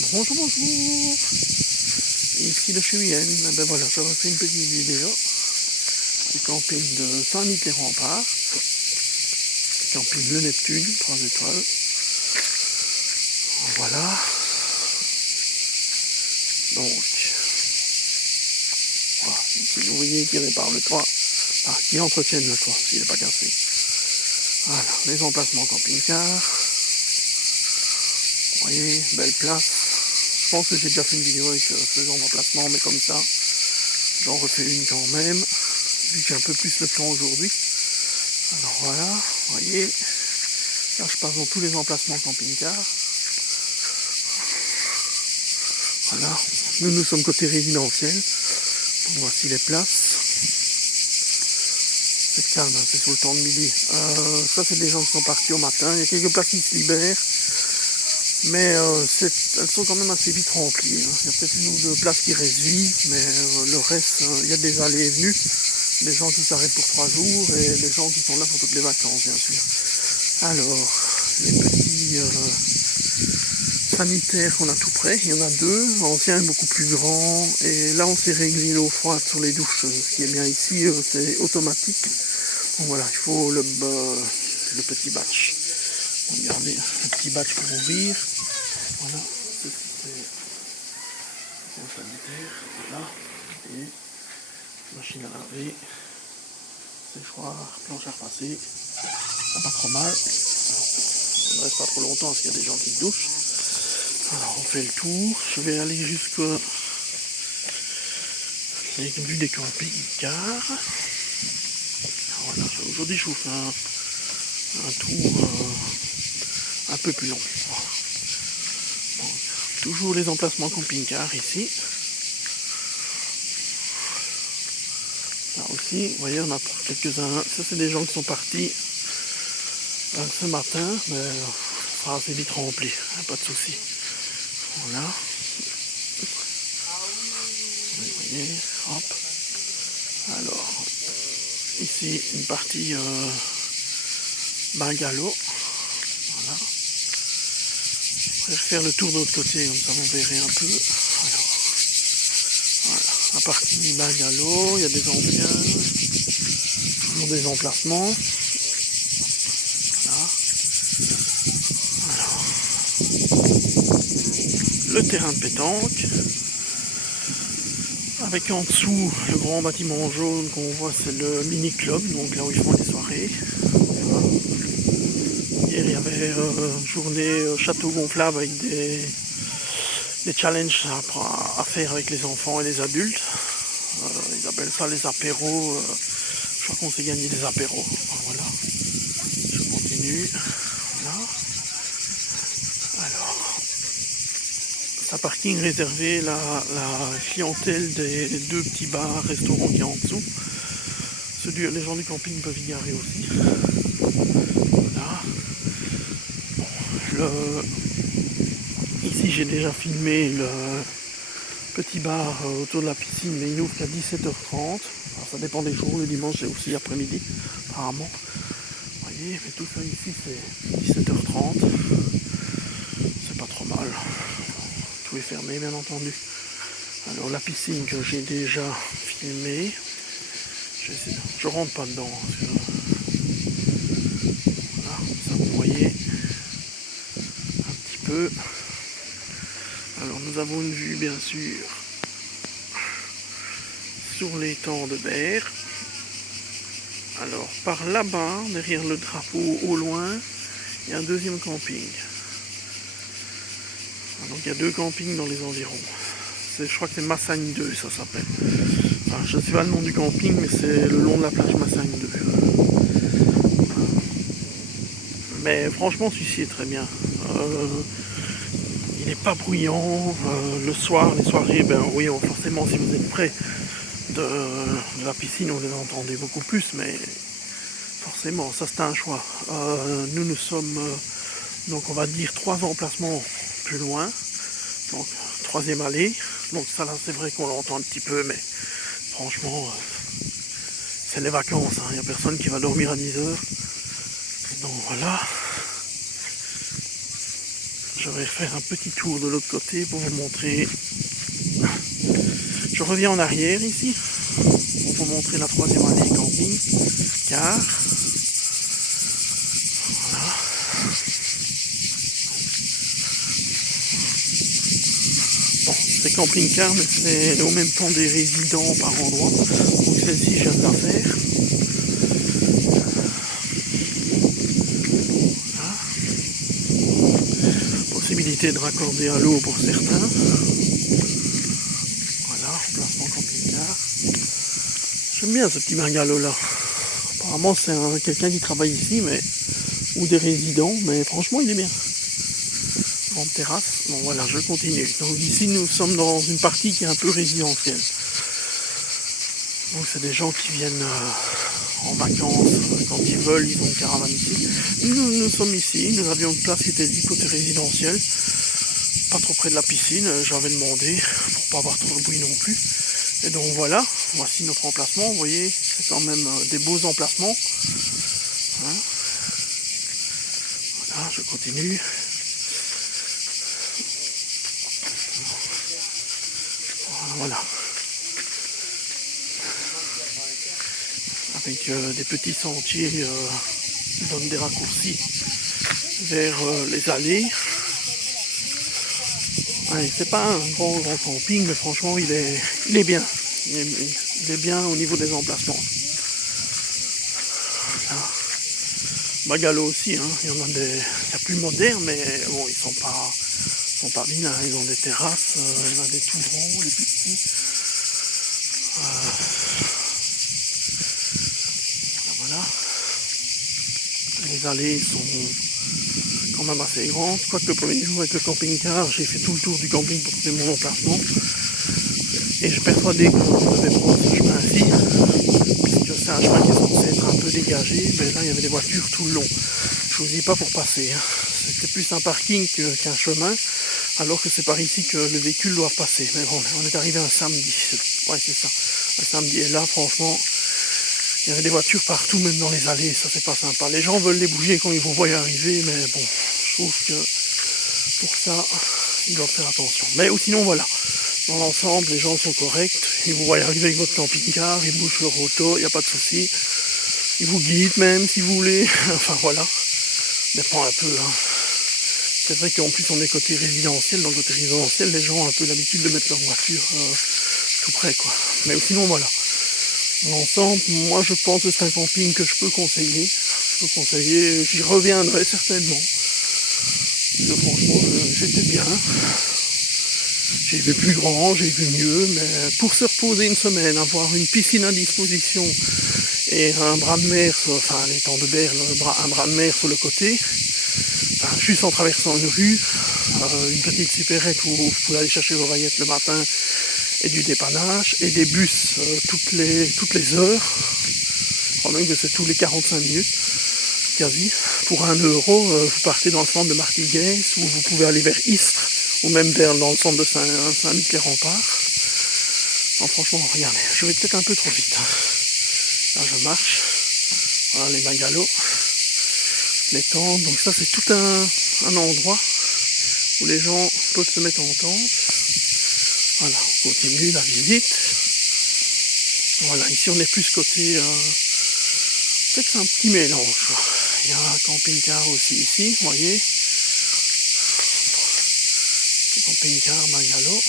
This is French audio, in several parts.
Bonjour, bonjour. Ici le Chewien. Ben voilà, je refais une petite vidéo du camping de Saint-Mitterrand-Rempart. Camping Le Neptune, 3 étoiles. Voilà. Donc, voilà, ici l'ouvrier qui répare le toit. Qui entretiennent le toit s'il n'est pas cassé. Voilà, les emplacements camping-car. Vous voyez, belle place. Je pense que j'ai déjà fait une vidéo avec ce genre d'emplacement, mais comme ça, j'en refais une quand même, vu que j'ai un peu plus le plan aujourd'hui. Alors voilà, vous voyez, là je passe dans tous les emplacements camping-car. Voilà, nous sommes côté résidentiel. Donc voici les places. C'est calme, hein, c'est sur le temps de midi. Ça c'est des gens qui sont partis au matin, il y a quelques places qui se libèrent. Mais elles sont quand même assez vite remplies. Hein. Il y a peut-être une ou deux places qui restent vides, mais le reste, il y a des allées et venues. Des gens qui s'arrêtent pour 3 jours et des gens qui sont là pour toutes les vacances, bien sûr. Alors, les petits sanitaires qu'on a tout près, il y en a 2. L'ancien est beaucoup plus grand. Et là, on s'est réglé l'eau froide sur les douches. Ce qui est bien ici, c'est automatique. Donc voilà, il faut le petit batch. Regardez, le petit batch pour ouvrir. Voilà, c'est le sanitaire, voilà, et machine à laver, séchoir, planche à repasser, ça pas trop mal. Alors, on ne reste pas trop longtemps parce qu'il y a des gens qui se douchent. Alors on fait le tour, je vais aller jusqu'au début des camping-cars. Voilà, aujourd'hui je vous fais un tour un peu plus long. Donc, toujours les emplacements camping-car ici. Là aussi, vous voyez, on a quelques-uns. Ça, c'est des gens qui sont partis ce matin, mais ça sera assez vite rempli, hein, pas de souci. Voilà. Vous voyez, hop. Alors, ici, une partie bungalow. Voilà. Je vais faire le tour de l'autre côté, comme ça vous verrez un peu. Alors, voilà, la partie bungalow, il y a des anciens, toujours des emplacements. Voilà. Alors, le terrain de pétanque, avec en dessous le grand bâtiment jaune qu'on voit, c'est le mini club, donc là où ils font les soirées. Voilà. Hier il y avait une journée château gonflable avec des challenges à faire avec les enfants et les adultes. Ils appellent ça les apéros. Je crois qu'on s'est gagné des apéros. Voilà. Je continue. Voilà. Alors, sa parking réservé, la clientèle des 2 petits bars, restaurants qui est en dessous. Les gens du camping peuvent y garer aussi. Voilà. Bon, ici j'ai déjà filmé le petit bar autour de la piscine, mais il n'ouvre qu'à 17h30. Alors, ça dépend des jours, le dimanche c'est aussi après-midi, apparemment. Vous voyez, mais tout ça ici c'est 17h30. C'est pas trop mal. Tout est fermé, bien entendu. Alors la piscine que j'ai déjà filmée, je rentre pas dedans. Voilà, ça vous voyez un petit peu. Alors nous avons une vue bien sûr sur l'étang de Berre. Alors par là-bas, derrière le drapeau au loin, il y a un deuxième camping. Donc il y a 2 campings dans les environs. Je crois que c'est Massagne 2, ça s'appelle. Enfin, je ne sais pas le nom du camping, mais c'est le long de la plage Massagne 2. Mais franchement, celui-ci est très bien. Il n'est pas bruyant. Le soir, les soirées, ben oui, forcément, si vous êtes près de la piscine, vous les entendez beaucoup plus, mais forcément, ça c'est un choix. Nous sommes, donc on va dire 3 emplacements plus loin. Donc, 3e allée. Donc ça là, c'est vrai qu'on l'entend un petit peu, mais franchement, c'est les vacances. Il n'y a personne qui va dormir à 10h. Donc voilà. Je vais faire un petit tour de l'autre côté pour vous montrer. Je reviens en arrière ici pour vous montrer la troisième allée camping car voilà. Bon, c'est camping-car mais c'est au même temps des résidents par endroit. Donc celle-ci je viens de la faire. Voilà. Possibilité de raccorder à l'eau pour certains. Voilà, emplacement camping-car. J'aime bien ce petit bungalow là. Apparemment c'est quelqu'un qui travaille ici ou des résidents, mais franchement il est bien. Grande terrasse, bon voilà je continue. Donc ici nous sommes dans une partie qui est un peu résidentielle. Donc c'est des gens qui viennent en vacances, quand ils veulent, ils ont une caravane ici. Nous sommes ici, nous avions une place qui était du côté résidentiel, pas trop près de la piscine, j'avais demandé pour pas avoir trop de bruit non plus. Et donc voilà, voici notre emplacement, vous voyez, c'est quand même des beaux emplacements. Hein, voilà, je continue. Voilà. Avec des petits sentiers qui donnent des raccourcis vers les allées. Ouais, c'est pas un grand camping, mais franchement il est bien. Il est bien au niveau des emplacements. Voilà. Bungalow aussi, hein. Il y en a des plus modernes, mais bon, ils sont pas vilains, hein. Ils ont des terrasses, il y en a des tout grands, des plus petits. Voilà. Les allées sont quand même assez grandes. Quoique le premier jour avec le camping-car, j'ai fait tout le tour du camping pour trouver mon emplacement. Et je suis persuadé que je devais prendre ce chemin-ci, puisque c'est un chemin qui est censé être un peu dégagé, mais là il y avait des voitures tout le long. Je vous dis pas pour passer, hein. C'était plus un parking qu'un chemin, alors que c'est par ici que les véhicules doivent passer. Mais bon, on est arrivé un samedi, ouais c'est ça, un samedi, et là franchement, il y avait des voitures partout, même dans les allées, ça c'est pas sympa. Les gens veulent les bouger quand ils vous voient arriver, mais bon, je trouve que pour ça, ils doivent faire attention. Mais sinon voilà, dans l'ensemble, les gens sont corrects, ils vous voient arriver avec votre camping-car, ils bougent leur auto, il n'y a pas de souci. Ils vous guident même si vous voulez, enfin voilà, dépend un peu. Hein. C'est vrai qu'en plus on est côté résidentiel, dans le côté résidentiel, les gens ont un peu l'habitude de mettre leur voiture tout près quoi. Mais sinon voilà. Dans l'ensemble, moi je pense que c'est un camping que je peux conseiller. J'y reviendrai certainement. Parce que franchement, j'étais bien. J'ai vu plus grand, j'ai vu mieux, mais pour se reposer une semaine, avoir une piscine à disposition et un bras de mer, enfin les temps de berre, un bras de mer sur le côté, enfin, juste en traversant une rue, une petite supérette où vous pouvez aller chercher vos paillettes le matin et du dépannage, et des bus toutes les heures, je crois même que c'est tous les 45 minutes, quasi. Pour 1 euro, vous partez dans le centre de Martigues, ou vous pouvez aller vers Istres, ou même dans le centre de Saint-Michel-les-Remparts. Non, franchement, regardez, je vais peut-être un peu trop vite. Là, je marche. Voilà les bungalows, les tentes. Donc ça, c'est tout un endroit où les gens peuvent se mettre en tente. Voilà, on continue la visite. Voilà, ici on est plus côté... en fait, c'est un petit mélange. Il y a un camping-car aussi ici, vous voyez. Camping-car, bungalow.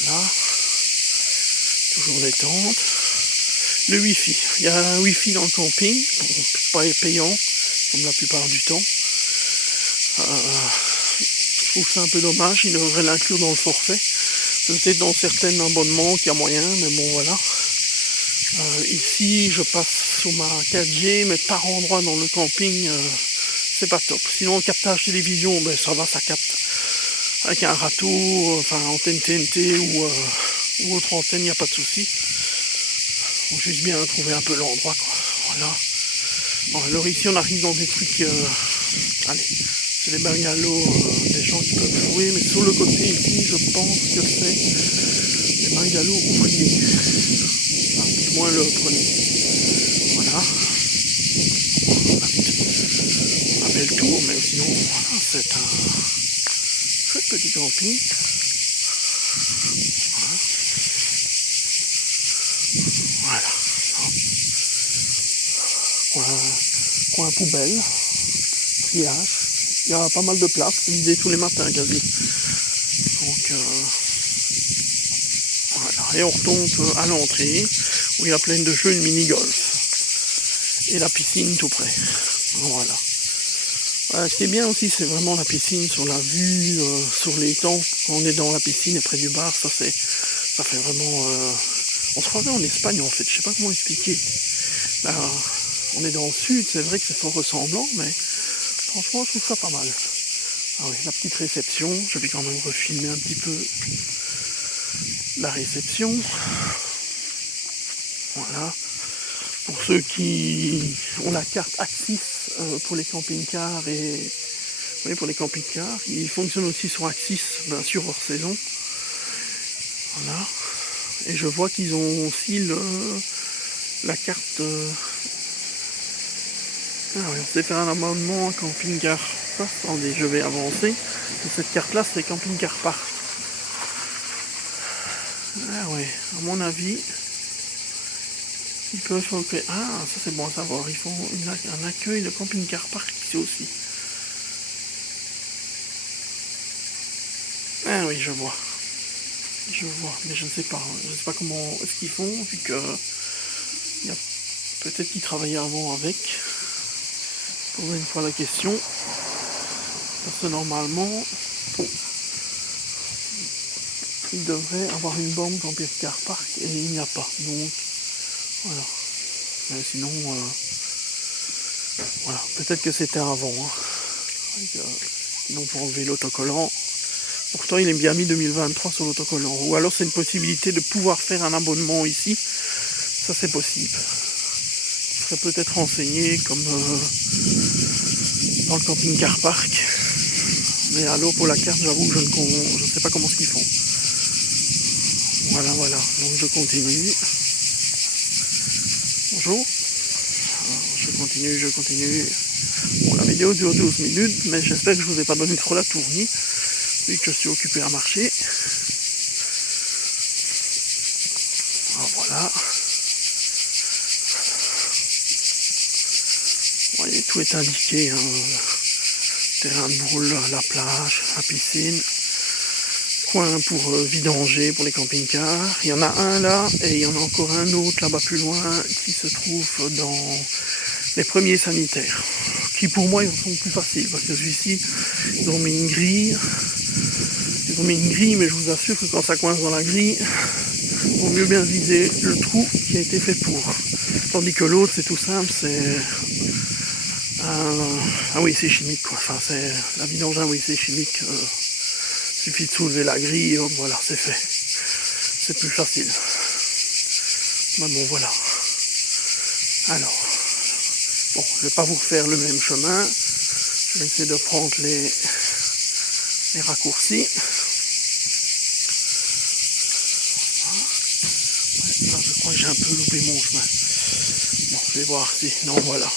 Voilà. Toujours des tentes. Le wifi. Il y a un wifi dans le camping, bon, pas payant, comme la plupart du temps. Je trouve ça un peu dommage, il devrait l'inclure dans le forfait. Peut-être dans certains abonnements qu'il y a moyen, mais bon voilà. Ici, je passe sur ma 4G, mais par endroit dans le camping, c'est pas top. Sinon, le captage télévision, ben, ça va, ça capte. Avec un râteau, enfin antenne TNT ou autre antenne, il n'y a pas de souci. Faut juste bien trouver un peu l'endroit, quoi. Voilà. Bon, alors ici, on arrive dans des trucs... allez, c'est des bungalows, des gens qui peuvent louer, mais sur le côté ici, je pense que c'est des bungalows ouvriers. Enfin, du moins le premier. Voilà. On a fait le tour, mais sinon, voilà, c'est un... Chouette petit camping. Voilà. Coin poubelle, triage. Il y a pas mal de place, l'idée tous les matins quasi. Donc voilà. Et on retombe à l'entrée où il y a plein de jeux de mini-golf. Et la piscine tout près. Voilà. Ce qui est bien aussi, c'est vraiment la piscine sur la vue, sur l'étang. Quand on est dans la piscine et près du bar, ça fait vraiment... on se croirait en Espagne en fait, je sais pas comment expliquer. Là, on est dans le sud, c'est vrai que c'est fort ressemblant, mais franchement, je trouve ça pas mal. Ah oui, la petite réception, je vais quand même refilmer un petit peu la réception. Voilà. Pour ceux qui ont la carte Axis pour les camping-cars et oui, pour les camping-cars, ils fonctionnent aussi sur Axis, bien sûr hors saison. Voilà. Et je vois qu'ils ont aussi la carte. Ah oui, on sait faire un amendement à camping-car. Attendez, je vais avancer. Et cette carte-là, c'est camping-car park. Ah ouais, à mon avis. Ils peuvent faire... Ah, ça c'est bon à savoir. Ils font un accueil de camping-car park ici aussi. Ah oui, je vois. Je vois, mais je ne sais pas. Je ne sais pas comment est-ce qu'ils font, vu que il y a peut-être qu'ils travaillaient avant avec. Poser une fois la question. Parce que normalement, il devrait avoir une borne camping-car park et il n'y a pas. Donc voilà. Mais sinon, voilà, peut-être que c'était avant. Hein. Ils n'ont pas enlevé l'autocollant. Pourtant, il est bien mis 2023 sur l'autocollant. Ou alors, c'est une possibilité de pouvoir faire un abonnement ici. Ça, c'est possible. Il serait peut-être renseigné comme dans le camping-car park. Mais alors, pour la carte, j'avoue que je ne sais pas comment ils font. Voilà, voilà. Donc, je continue. Bonjour. Alors, je continue. Bon, la vidéo dure 12 minutes, mais j'espère que je vous ai pas donné trop la tournée, vu que je suis occupé à marcher. Alors, voilà. Vous voyez, tout est indiqué. Hein. Terrain de boule, la plage, la piscine. Coin pour vidanger pour les camping-cars. Il y en a un là, et il y en a encore un autre là-bas plus loin, qui se trouve dans les premiers sanitaires. Qui pour moi ils sont plus faciles, parce que celui-ci, ils ont mis une grille. Ils ont mis une grille, mais je vous assure que quand ça coince dans la grille, il vaut mieux bien viser le trou qui a été fait pour. Tandis que l'autre, c'est tout simple, c'est un WC chimique, quoi. Enfin, c'est la vidange d'un WC chimique. Suffit de soulever la grille, hop, voilà, c'est fait. C'est plus facile. Mais bon, voilà. Alors, bon, je vais pas vous refaire le même chemin. Je vais essayer de prendre les raccourcis. Là, je crois que j'ai un peu loupé mon chemin. Bon, je vais voir si... Non, voilà.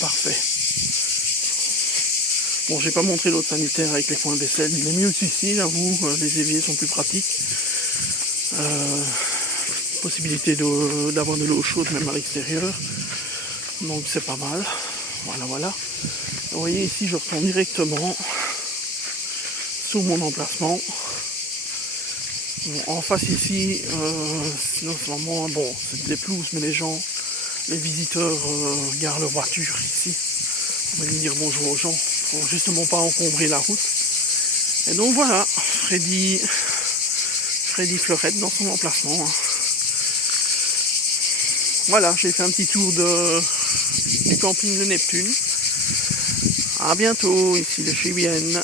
Parfait. Bon, j'ai pas montré l'autre sanitaire avec les points d'aisselle. Il est mieux que celui-ci, j'avoue. Les éviers sont plus pratiques. Possibilité d'avoir de l'eau chaude même à l'extérieur. Donc c'est pas mal. Voilà, voilà. Vous voyez ici, je retombe directement sur mon emplacement. Bon, en face ici, normalement, bon, c'est des pelouses, mais les visiteurs garent leur voiture ici. On va dire bonjour aux gens, pour justement pas encombrer la route. Et donc voilà, Freddy Fleurette dans son emplacement. Hein. Voilà, j'ai fait un petit tour du camping de Neptune. À bientôt, ici de chez Vienne.